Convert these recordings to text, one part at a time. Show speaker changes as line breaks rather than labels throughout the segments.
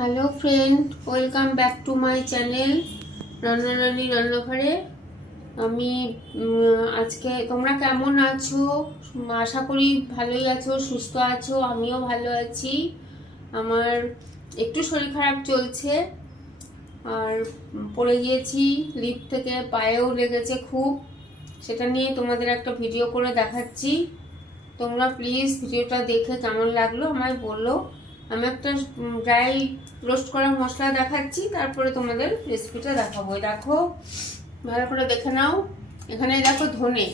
Hello friend welcome back to my channel Rannarani রান্নাঘরে আমি আজকে তোমরা কেমন আছো? আশা করি ভালোই আছো, সুস্থ আছো, আমিও ভালো আছি। আমার একটু শরীর খারাপ চলছে, আর পড়ে গিয়েছি, লিফট থেকে পায়েও লেগেছে খুব। সেটা নিয়ে তোমাদের একটা ভিডিও করে দেখাচ্ছি। তোমরা প্লিজ ভিডিওটা দেখে কেমন লাগল আমায় বলো। আমি একটা ড্রাই রোস্ট করা মশলা দেখাচ্ছি, তারপরে তোমাদের রেসিপিটা দেখাবো। দেখো, ভালো করে দেখে নাও। এখানে দেখো ধনে।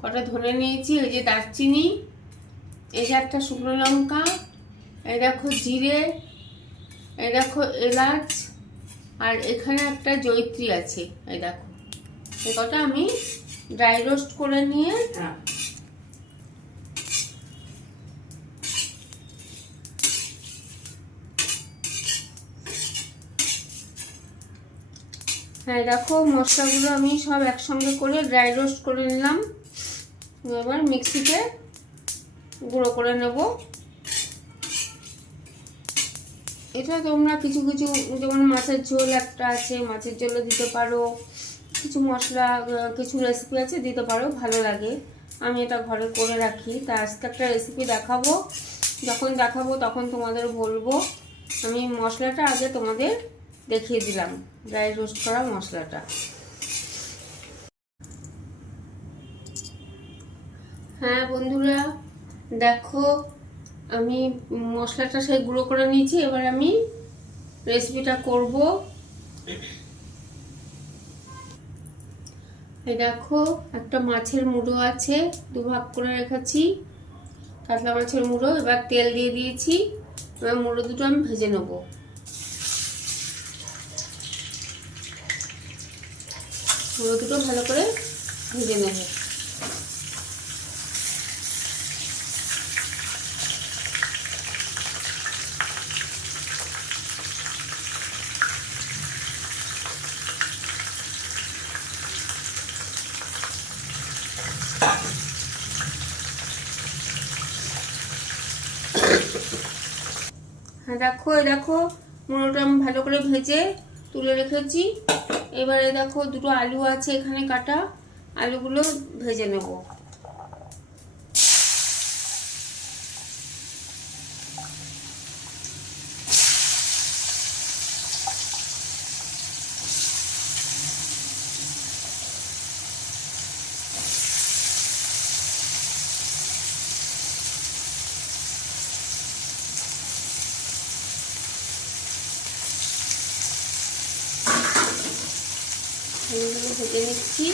কটা ধনে নিয়েছি, এই যে দারচিনি, এই যে একটা শুকনো লঙ্কা, এই দেখো জিরে, এই দেখো এলাচ, আর এখানে একটা জৈত্রী আছে, এই দেখো। এই কটা আমি ড্রাই রোস্ট করে নিয়ে হ্যাঁ দেখো মশলাগুলো আমি সব একসঙ্গে করে ড্রাই রোস্ট করে নিলাম। এবার মিক্সিতে গুঁড়ো করে নেব। এটা তোমরা কিছু কিছু যেমন মাছের ঝোল একটা আছে, মাছের ঝোলও দিতে পারো। কিছু মশলা কিছু রেসিপি আছে, দিতে পারো, ভালো লাগে। আমি এটা ঘরে করে রাখি। তা আজকে একটা রেসিপি দেখাবো। যখন দেখাবো তখন তোমাদের বলব। আমি মশলাটা আগে তোমাদের দেখিয়ে দিলাম। ড্রাই রোস্ট করা মশলাটা। হ্যাঁ বন্ধুরা, দেখো, আমি মশলাটা সেই গুঁড়ো করে নিয়েছি, এবার আমি রেসিপিটা করব। দেখো, একটা মাছের মুড়ো আছে, দুভাগ করে রেখেছি, কাতলা মাছের মুড়ো, এবার তেল দিয়ে দিয়েছি, এবার মুড়ো দুটো আমি ভেজে নেব। মুড়ো দুটো ভালো করে ভেজে নেব। হ্যাঁ দেখো দেখো আমি ভালো করে ভেজে তুলে রেখেছি। এবারে দেখো দুটো আলু আছে এখানে কাটা। আলুগুলো ভেজে নেব আলুগুলো ভেজে নিচ্ছি।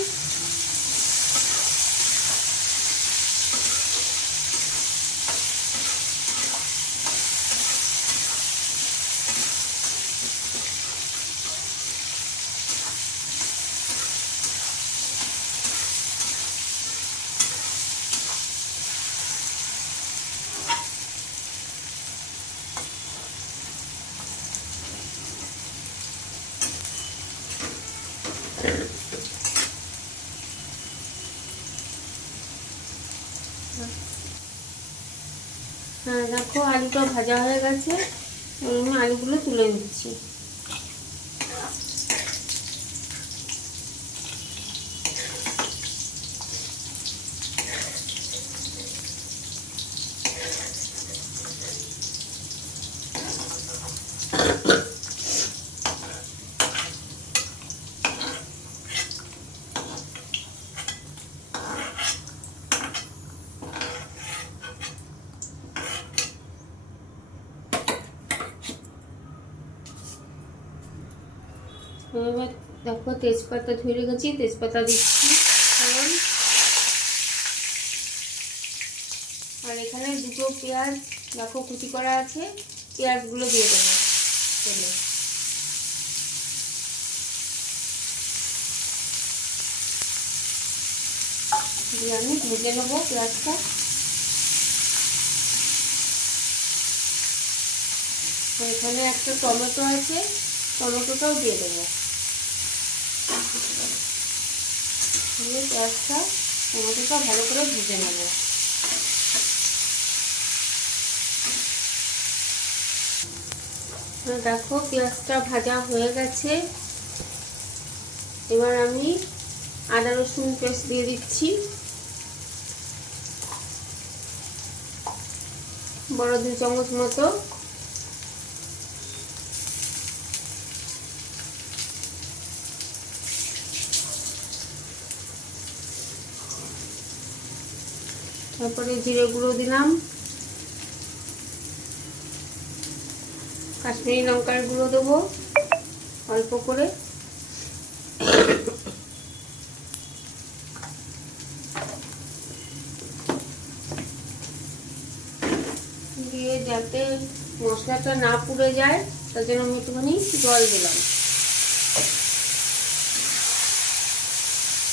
দেখো আলুটা ভাজা হয়ে গেছে। আমি আলুগুলো তুলে নিচ্ছি এবার দেখো তেজপাতা ধুয়ে রেখেছি, তেজপাতা দিচ্ছি ফোড়ন আর এখানে দুটো পেঁয়াজ, দেখো কুচি করা আছে, পেঁয়াজগুলো দিয়ে দেবো তেলে। দিয়ে আমি ভেজে নেব পেঁয়াজটা। এখানে একটা টমেটো আছে, টমেটোটাও দিয়ে দেবো। দিয়ে পেঁয়াজটা টমেটোটা ভালো করে ভেজে নেব। দেখো পেঁয়াজটা ভাজা হয়ে গেছে। এবার আমি আদা রসুন পেস্ট দিয়ে দিচ্ছি। বড় দু চামচ মতো। তারপরে জিরে গুঁড়ো দিলাম। কাশ্মীরি লঙ্কার গুঁড়ো দেবো অল্প করে। দিয়ে যাতে মশলাটা না পুড়ে যায়, তার জন্য আমি একটুখানি জল দিলাম।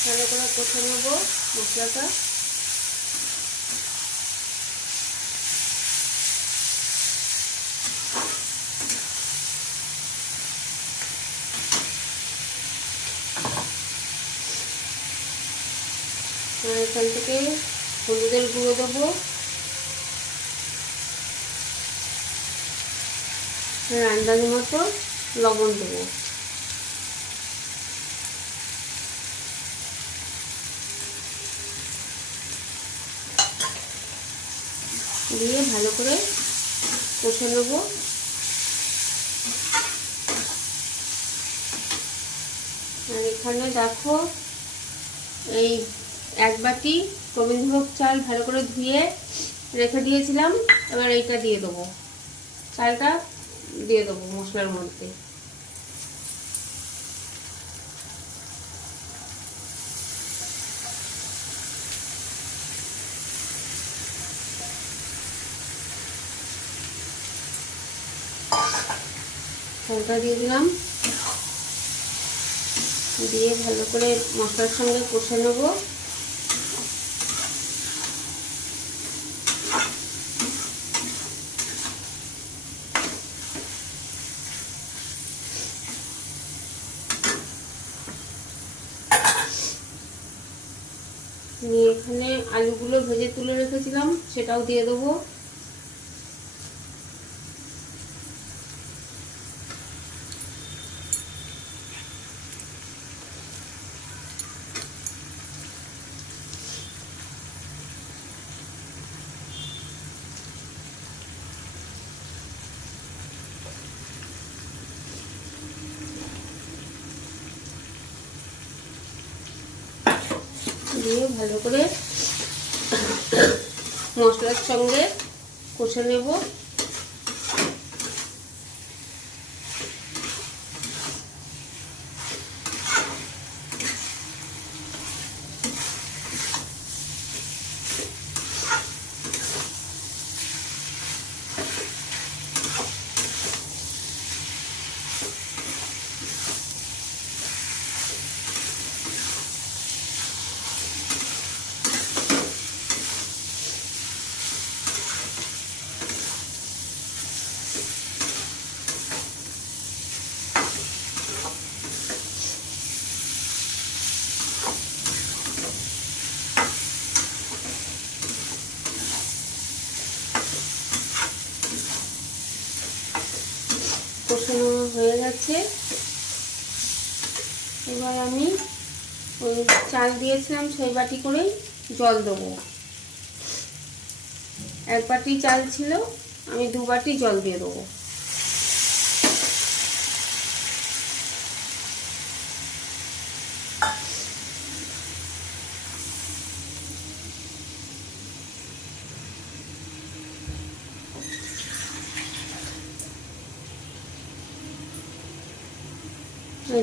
ভালো করে কষে নেব মশলাটা। এখান থেকে হলুদের গুঁড়ো দেবো। আন্দাজ মতো লবণ দেবো। দিয়ে ভালো করে কষে নেব। আর এখানে দেখো এই এক বাটি গোবিন্দভোগ চাল ভালো করে ধুয়ে রেখে দিয়েছিলাম। এবার এইটা দিয়ে দেবো। চালটা দিয়ে দেবো মশলার মধ্যে। চালটা দিয়ে দিলাম। দিয়ে ভালো করে মশলার সঙ্গে কষে নেব। নিয়ে এখানে আলুগুলো ভেজে তুলে রেখেছিলাম সেটাও দিয়ে দেবো। দিয়ে ভালো করে মশলার সঙ্গে কষে নেব কষানো হয়ে গেছে এবার আমি চাল দিয়েছিলাম সেই বাটি করেই জল দেবো। এক বাটি চাল ছিল, আমি দু বাটি জল দিয়ে দেবো।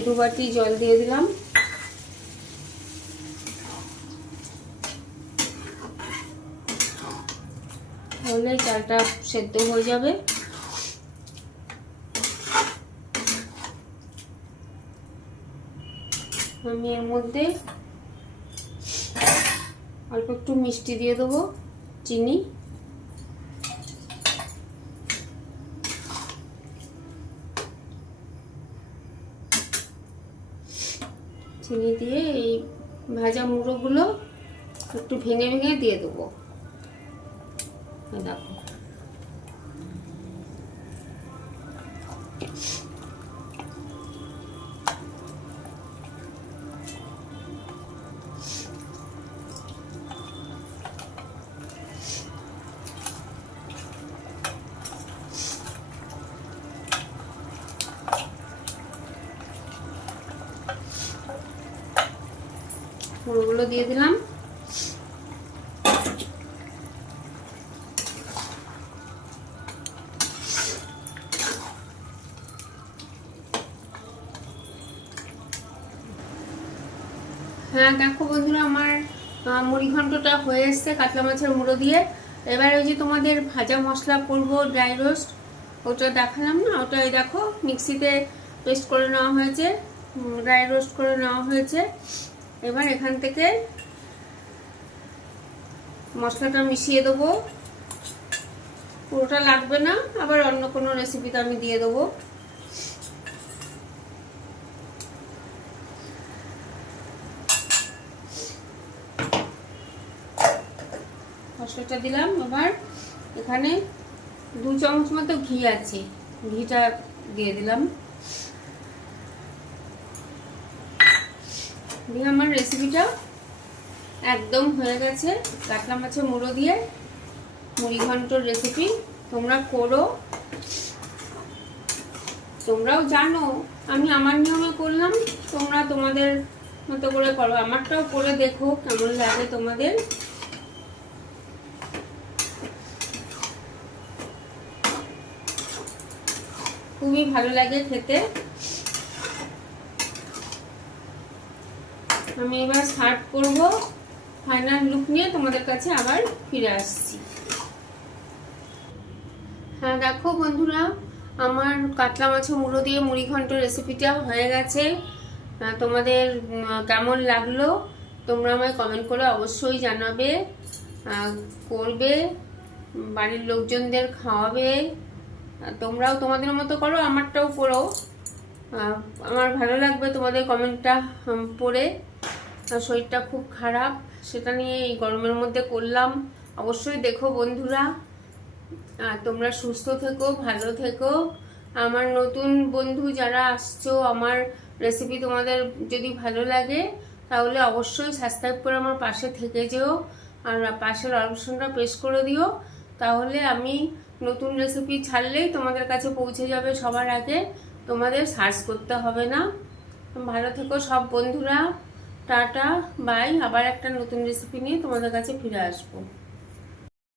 দু বাটি জল দিয়ে দিলাম। তাহলে চালটা সেদ্ধ হয়ে যাবে। আমি এর মধ্যে অল্প একটু মিষ্টি দিয়ে দেবো, চিনি। চিনি দিয়ে এই ভাজা মুড়োগুলো একটু ভেঙে ভেঙে দিয়ে দেবো। দেখো। মশলাগুলো দিয়ে দিলাম। হ্যাঁ দেখো বন্ধুরা আমার আহ, মুড়ি ঘন্টটা হয়ে এসছে কাতলা মাছের মুড়ো দিয়ে। এবার ওই যে তোমাদের ভাজা মশলা করব ড্রাই রোস্ট ওটা দেখালাম না ওটা এই দেখো মিক্সিতে পেস্ট করে নেওয়া হয়েছে ড্রাই রোস্ট করে নেওয়া হয়েছে। এবার এখান থেকে মশলাটা মিশিয়ে দেবো। পুরোটা লাগবে না, আবার অন্য কোনো রেসিপিতে আমি দিয়ে দেবো। মশলাটা দিলাম এবার এখানে দু চামচ মতো ঘি আছে, ঘিটা দিয়ে দিলাম। দিয়ে আমার রেসিপিটা একদম হয়ে গেছে। কাতলা মাছের মুড়ো দিয়ে। মুড়ি ঘন্টর রেসিপি তোমরা করো। তোমরাও জানো, আমি আমার নিয়মে করলাম। তোমরা তোমাদের মতো করে করো। আমারটাও করে দেখো কেমন লাগে তোমাদের। খুবই ভালো লাগে খেতে। আমি এবার সার্ভ করব ফাইনাল লুক নিয়ে, তোমাদের কাছে আবার ফিরে আসছি। হ্যাঁ দেখো বন্ধুরা, আমার কাতলা মাছের মুড়ো দিয়ে মুড়ি ঘন্ট রেসিপিটা হয়ে গেছে। তোমাদের কেমন লাগল, তোমরা আমায় কমেন্ট করে অবশ্যই জানাবে করবে, বাড়ির লোকজনদের খাওয়াবে তোমরাও তোমাদের মতো করো, আমারটাও করো। আমার ভালো লাগবে তোমাদের কমেন্টটা পড়ে। আর শরীরটা খুব খারাপ। সেটা নিয়ে এই গরমের মধ্যে করলাম। অবশ্যই দেখো বন্ধুরা তোমরা সুস্থ থেকো, ভালো থেকো। আমার নতুন বন্ধু যারা আসছো, আমার রেসিপি তোমাদের যদি ভালো লাগে, তাহলে অবশ্যই সাবস্ক্রাইব করে আমার পাশে থেকে যেও। আর পাশের অপশনটা প্রেস করে দিও। তাহলে আমি নতুন রেসিপি ছাড়লেই তোমাদের কাছে পৌঁছে যাবে সবার আগে। তোমাদের সার্চ করতে হবে না। ভালো থেকো সব বন্ধুরা। Tata bye. আবার একটা নতুন রেসিপি নিয়ে তোমাদের কাছে ফিরে আসব।